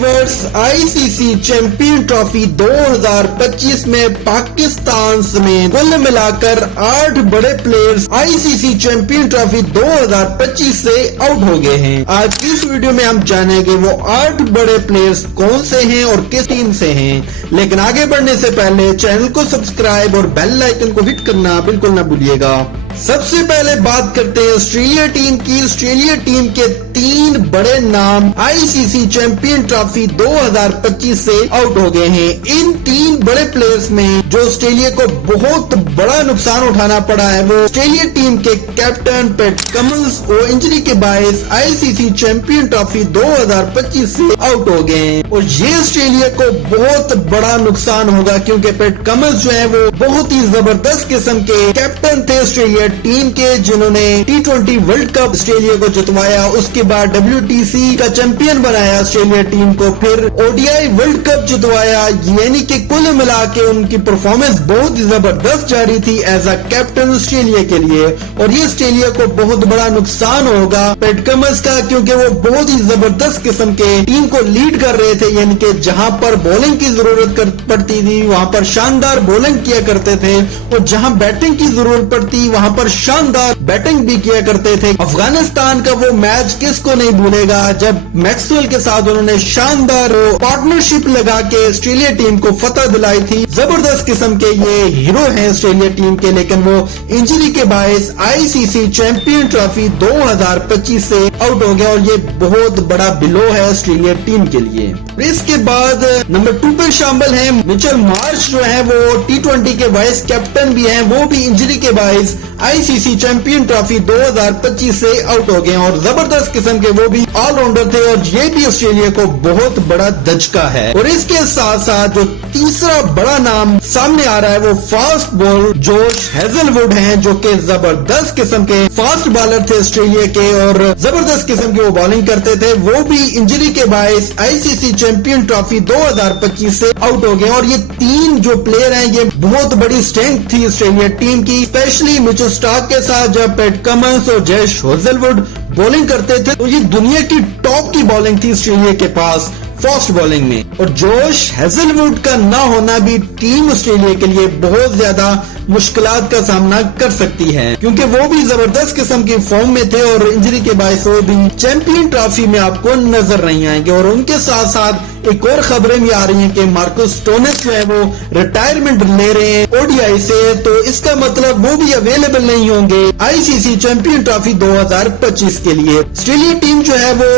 Viewers, ICC champion trophy 2025 में पाकिस्तान समेत कुल मिलाकर 8 बड़े प्लेयर्स आईसीसी चैंपियन ट्रॉफी 2025 से आउट हो गए हैं। आज की इस वीडियो में हम जानेंगे वो 8 बड़े प्लेयर्स कौन से हैं और किस टीम से हैं। लेकिन आगे बढ़ने से पहले चैनल को सब्सक्राइब और बेल आइकन को हिट करना बिल्कुल ना भूलिएगा। सबसे पहले बात करते हैं ऑस्ट्रेलिया टीम की। ऑस्ट्रेलिया टीम के 3 बड़े नाम आईसीसी चैंपियन ट्रॉफी 2025 से आउट हो गए हैं। इन 3 बड़े प्लेयर्स में जो ऑस्ट्रेलिया को बहुत बड़ा नुकसान उठाना पड़ा है वो ऑस्ट्रेलिया टीम के कैप्टन पैट कमिंस को इंजरी के बायस आईसीसी चैंपियन ट्रॉफी 2025 से आउट हो गए हैं और ये ऑस्ट्रेलिया को बहुत बड़ा नुकसान होगा क्योंकि पैट कमिंस जो है वो बहुत ही जबरदस्त किस्म के कैप्टन थे ऑस्ट्रेलिया टीम के, जिन्होंने T20 वर्ल्ड कप ऑस्ट्रेलिया को जितवाया, उसके बाद WTC का चैंपियन बनाया ऑस्ट्रेलिया टीम को, फिर ODI वर्ल्ड कप जितवाया। यानी कि कुल मिला के उनकी परफॉर्मेंस बहुत ही जबरदस्त जारी थी एज अ कैप्टन ऑस्ट्रेलिया के लिए और ये ऑस्ट्रेलिया को बहुत बड़ा नुकसान होगा पैट कमिंस का, क्योंकि वो बहुत ही जबरदस्त किस्म के टीम को लीड कर रहे थे। यानी कि जहां पर बॉलिंग की जरूरत पड़ती थी वहां पर शानदार बॉलिंग किया करते थे और जहां बैटिंग की जरूरत पड़ती वहां पर शानदार बैटिंग भी किया करते थे। अफगानिस्तान का वो मैच किसको नहीं भूलेगा जब मैक्सवेल के साथ उन्होंने शानदार पार्टनरशिप लगा के ऑस्ट्रेलिया टीम को फतह दिलाई थी। जबरदस्त किस्म के ये हीरो हैं ऑस्ट्रेलिया टीम के, लेकिन वो इंजरी के बायस आईसीसी चैंपियन ट्रॉफी 2025 से आउट हो गया और ये बहुत बड़ा बिलो है ऑस्ट्रेलिया टीम के लिए। इसके बाद नंबर 2 पे शामिल है मिचेल मार्श, जो है वो T20 के वाइस कैप्टन भी हैं, वो भी इंजरी के बायस आईसीसी चैंपियन ट्रॉफी 2025 से आउट हो गए और जबरदस्त किस्म के वो भी ऑलराउंडर थे और ये भी ऑस्ट्रेलिया को बहुत बड़ा धचका है। और इसके साथ साथ जो तीसरा बड़ा नाम सामने आ रहा है वो फास्ट बॉलर जोश हेजलवुड हैं, जो कि जबरदस्त किस्म के फास्ट बॉलर थे ऑस्ट्रेलिया के और जबरदस्त किस्म की वो बॉलिंग करते थे। वो भी इंजरी के बायस आईसीसी चैंपियन ट्रॉफी 2025 से आउट हो गए और ये 3 जो प्लेयर हैं ये बहुत बड़ी स्ट्रेंथ थी ऑस्ट्रेलिया टीम की, स्पेशली मिचेल स्टार्क के साथ जब पैट कमिंस और जोश हेजलवुड बॉलिंग करते थे तो ये दुनिया की टॉप की बॉलिंग थी ऑस्ट्रेलिया के पास फास्ट बॉलिंग में। और जोश हेजलवुड का ना होना भी टीम ऑस्ट्रेलिया के लिए बहुत ज्यादा मुश्किलात का सामना कर सकती है, क्योंकि वो भी जबरदस्त किस्म की फॉर्म में थे और इंजरी के बायस वो भी चैंपियन ट्रॉफी में आपको नजर नहीं आएंगे। और उनके साथ साथ एक और खबरें भी आ रही हैं कि मार्कस स्टोनिस जो है वो रिटायरमेंट ले रहे हैं ODI से, तो इसका मतलब वो भी अवेलेबल नहीं होंगे आईसीसी चैंपियन ट्रॉफी 2025 के लिए। ऑस्ट्रेलिया टीम जो है वो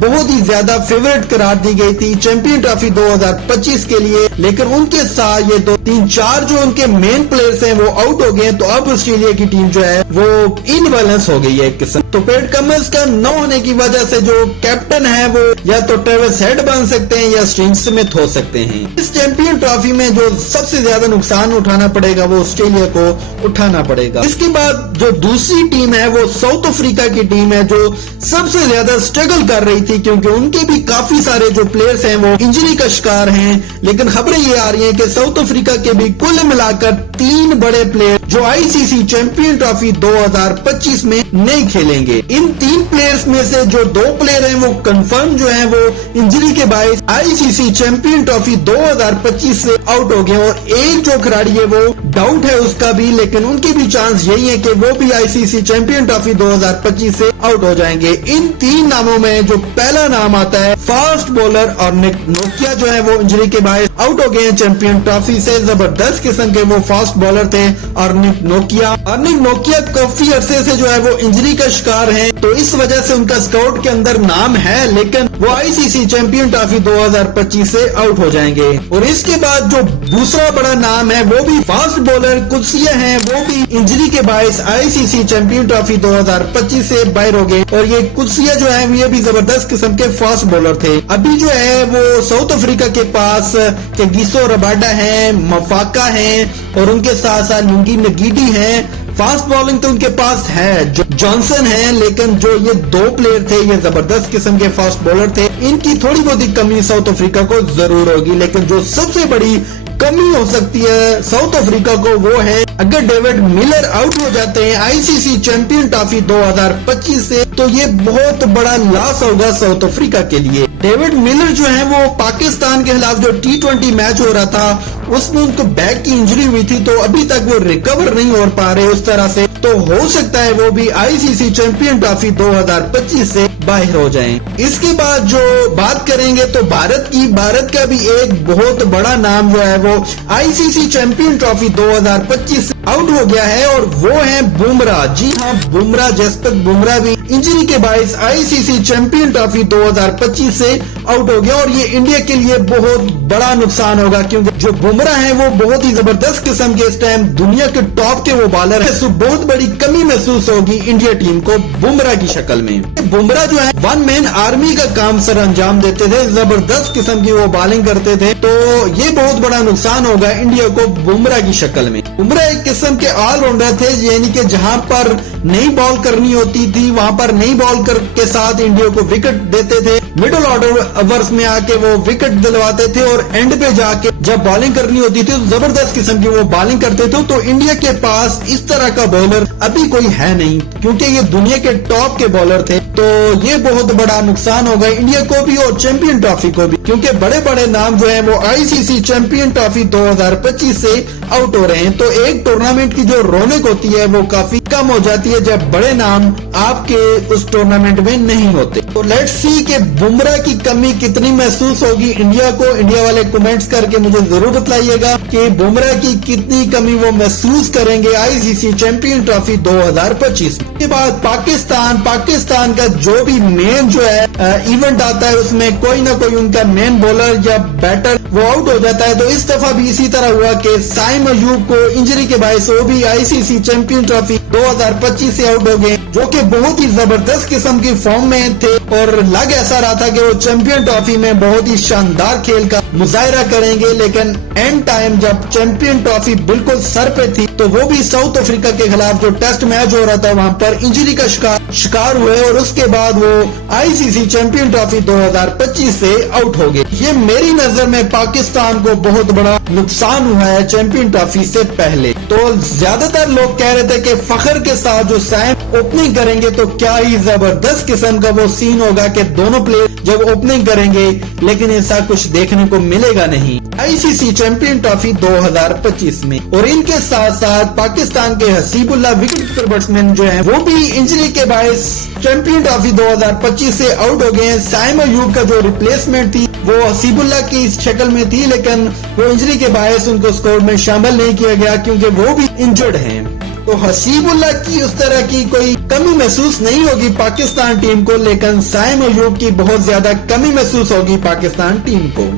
बहुत ही ज्यादा फेवरेट करार दी गई थी चैंपियन ट्रॉफी 2025 के लिए, लेकिन उनके साथ ये 2-3-4 जो उनके मेन प्लेयर्स हैं वो आउट हो गए, तो अब ऑस्ट्रेलिया की टीम जो है वो इनबैलेंस हो गई है एक किस्म। तो पैट कमिंस का न होने की वजह से जो कैप्टन है वो या तो ट्रेविस हेड बन सकते हैं या स्टीव स्मिथ हो सकते हैं। इस चैंपियन ट्रॉफी में जो सबसे ज्यादा नुकसान उठाना पड़ेगा वो ऑस्ट्रेलिया को उठाना पड़ेगा। इसके बाद जो दूसरी टीम है वो साउथ अफ्रीका की टीम है, जो सबसे ज्यादा स्ट्रगल कर रही थी क्योंकि उनके भी काफी सारे जो प्लेयर्स हैं वो इंजरी का शिकार हैं। लेकिन खबरें ये आ रही हैं कि साउथ अफ्रीका के भी कुल मिलाकर 3 बड़े प्लेयर जो आईसीसी चैंपियन ट्रॉफी 2025 में नहीं खेलेंगे। इन 3 प्लेयर्स में से जो 2 प्लेयर हैं वो कंफर्म जो हैं वो इंजरी के बायस आईसीसी चैंपियन ट्रॉफी 2025 से आउट हो गए और एक जो खिलाड़ी है वो डाउट है उसका भी, लेकिन उनके भी चांस यही है कि वो भी आईसीसी चैंपियन ट्रॉफी 2025 से आउट हो जाएंगे। इन 3 नामों में जो पहला नाम आता है फास्ट बॉलर अर्निक नोकिया, जो है वो इंजरी के बायस आउट हो गए हैं चैंपियन ट्रॉफी से। जबरदस्त किस्म के वो फास्ट बॉलर थे अर्निक नोकिया काफी अरसे से जो है वो इंजरी का शिकार है, तो इस वजह से उनका स्काउट के अंदर नाम है, लेकिन वो आईसीसी चैंपियन ट्रॉफी 2025 से आउट हो जाएंगे। और इसके बाद जो दूसरा बड़ा नाम है वो भी फास्ट बॉलर कुदसिया हैं, वो भी इंजरी के बायस आईसीसी चैंपियन ट्रॉफी 2025 से बाहर हो गए और ये कुदसिया जो है ये भी जबरदस्त किस्म के फास्ट बॉलर थे। अभी जो है वो साउथ अफ्रीका के पास गिसो रबाडा है, मफाका है और उनके साथ साथ लुंगी नगीडी है। फास्ट बॉलिंग तो उनके पास है, जॉनसन है, लेकिन जो ये 2 प्लेयर थे ये जबरदस्त किस्म के फास्ट बॉलर थे। इनकी थोड़ी बहुत ही कमी साउथ अफ्रीका को जरूर होगी, लेकिन जो सबसे बड़ी कमी हो सकती है साउथ अफ्रीका को, वो है अगर डेविड मिलर आउट हो जाते हैं आईसीसी चैंपियन ट्रॉफी 2025 से, तो ये बहुत बड़ा लॉस होगा साउथ अफ्रीका के लिए। डेविड मिलर जो है वो पाकिस्तान के खिलाफ जो T20 मैच हो रहा था उसमें उनको बैक की इंजरी हुई थी, तो अभी तक वो रिकवर नहीं हो पा रहे उस तरह से, तो हो सकता है वो भी आईसीसी चैंपियन ट्रॉफी 2025 से बाहर हो जाएं। इसके बाद जो बात करेंगे तो भारत का भी एक बहुत बड़ा नाम जो है वो आईसीसी चैंपियन ट्रॉफी 2025 से आउट हो गया है, और वो है बुमराह। जी हाँ, बुमराह, जसप्रीत बुमराह भी इंजरी के बायस आईसीसी चैंपियन ट्रॉफी 2025 से आउट हो गया, और ये इंडिया के लिए बहुत बड़ा नुकसान होगा, क्योंकि जो बुमराह है वो बहुत ही जबरदस्त किस्म के इस टाइम दुनिया के टॉप के वो बॉलर है, तो बहुत बड़ी कमी महसूस होगी इंडिया टीम को बुमराह की शक्ल में। बुमराह जो है वन मैन आर्मी का काम सर अंजाम देते थे, जबरदस्त किस्म की वो बॉलिंग करते थे, तो ये बहुत बड़ा नुकसान होगा इंडिया को बुमराह की शक्ल में। बुमराह एक किस्म के ऑलराउंडर थे, यानी कि जहां पर नई बॉल करनी होती थी वहां पर नई बॉल के साथ इंडिया को विकेट देते थे, मिडिल ऑर्डर ओवर्स में आके वो विकेट दिलवाते थे, और एंड पे जाके जब बॉलिंग करनी होती थी तो जबरदस्त किस्म की वो बॉलिंग करते थे। तो इंडिया के पास इस तरह का बॉलर अभी कोई है नहीं, क्योंकि ये दुनिया के टॉप के बॉलर थे, तो ये बहुत बड़ा नुकसान होगा इंडिया को भी और चैंपियन ट्रॉफी को भी, क्योंकि बड़े बड़े नाम जो है वो आईसीसी चैंपियन ट्रॉफी 2025 से आउट हो रहे हैं। तो एक टूर्नामेंट की जो रौनक होती है वो काफी कम हो जाती है जब बड़े नाम आपके उस टूर्नामेंट में नहीं होते। तो लेट्स सी कि बुमराह की कमी कितनी महसूस होगी इंडिया को। इंडिया वाले कमेंट्स करके मुझे जरूर बताइएगा कि बुमराह की कितनी कमी वो महसूस करेंगे आईसीसी चैंपियन ट्रॉफी 2025। के बाद पाकिस्तान का जो भी मेन जो है इवेंट आता है उसमें कोई ना कोई उनका मेन बॉलर या बैटर वो आउट हो जाता है। तो इस दफा भी इसी तरह हुआ कि साइम अयूब को इंजरी के बायस वो भी आईसीसी चैंपियन ट्रॉफी 2025 से आउट हो गए, जो कि बहुत ही जबरदस्त किस्म की फॉर्म में थे, और लग ऐसा रहा था कि वो चैंपियन ट्रॉफी में बहुत ही शानदार खेल का मुजाहिरा करेंगे, लेकिन एंड टाइम जब चैंपियन ट्रॉफी बिल्कुल सर पे थी तो वो भी साउथ अफ्रीका के खिलाफ जो टेस्ट मैच हो रहा था वहां पर इंजरी का शिकार हुए, और उसके बाद वो आईसीसी चैंपियन ट्रॉफी 2025 से आउट हो गए। ये मेरी नजर में पाकिस्तान को बहुत बड़ा नुकसान हुआ है चैंपियन ट्रॉफी से पहले। तो ज्यादातर लोग कह रहे थे कि फखर के साथ जो साइम ओपनिंग करेंगे तो क्या ही जबरदस्त किस्म का वो सीन होगा कि दोनों प्लेयर जब ओपनिंग करेंगे, लेकिन ऐसा कुछ देखने को मिलेगा नहीं आईसीसी चैंपियन ट्रॉफी 2025 में। और इनके साथ साथ पाकिस्तान के हसीबुल्लाह विकेट कीपर बैट्समैन जो है वो भी इंजरी के बायस चैंपियन ट्रॉफी 2025 से आउट हो गए हैं। साइम अयूब का जो रिप्लेसमेंट थी वो हसीबुल्लाह की शक्ल में थी, लेकिन वो इंजरी के बायस उनको स्क्वाड में शामिल नहीं किया गया क्योंकि वो भी इंजर्ड हैं। तो हसीबुल्लाह की उस तरह की कोई कमी महसूस नहीं होगी पाकिस्तान टीम को, लेकिन साइम अयूब की बहुत ज्यादा कमी महसूस होगी पाकिस्तान टीम को।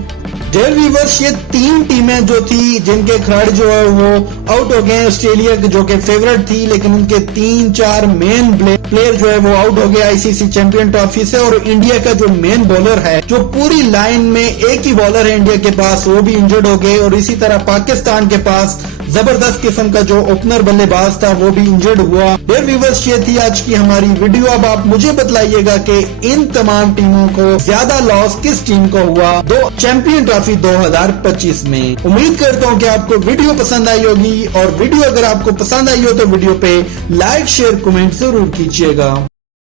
डेयर व्यूअर्स, ये तीन टीमें जो थी जिनके खिलाड़ी जो है वो आउट हो गए। ऑस्ट्रेलिया जो कि फेवरेट थी, लेकिन उनके 3-4 मेन प्लेयर जो है वो आउट हो गए आईसीसी चैंपियन ट्रॉफी से, और इंडिया का जो मेन बॉलर है, जो पूरी लाइन में एक ही बॉलर है इंडिया के पास, वो भी इंजर्ड हो गए। और इसी तरह पाकिस्तान के पास जबरदस्त किस्म का जो ओपनर बल्लेबाज था वो भी इंजर्ड हुआ। डेयर व्यूअर्स, ये थी आज की हमारी वीडियो। अब आप मुझे बतलाइएगा कि इन तमाम टीमों को ज्यादा लॉस किस टीम को हुआ चैंपियन ट्रॉफी 2025 में। उम्मीद करता हूँ कि आपको वीडियो पसंद आई होगी, और वीडियो अगर आपको पसंद आई हो तो वीडियो पे लाइक शेयर कमेंट जरूर कीजिएगा।